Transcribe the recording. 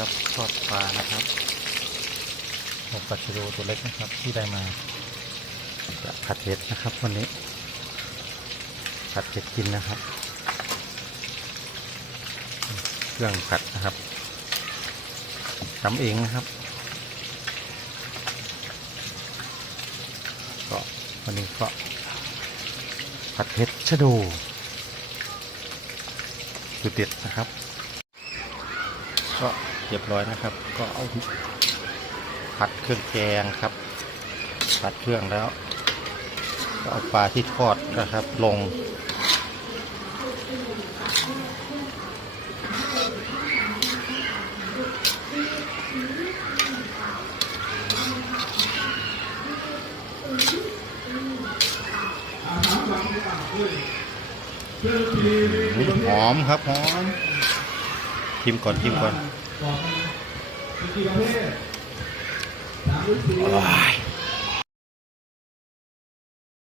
ครับทอดปลานะครับหมกปลาชะโดตัวเล็กนะครับที่ได้มาจะผัดเผ็ดนะครับวันนี้ผัดเผ็ดกินนะครับ เครื่องผัดนะครับทำเองนะครับ ก็วันนี้ก็ผัดเผ็ดชะโดูสุดเด็ดนะครับก็ เรียบร้อยนะครับ ก็เอาผัดเครื่องแกงครับผัดเครื่องแล้วก็เอาปลาที่ทอดนะครับ ลง หอมครับหอมชิมก่อนชิมก่อน บอกมันกี่ประเภทสามหรือสี่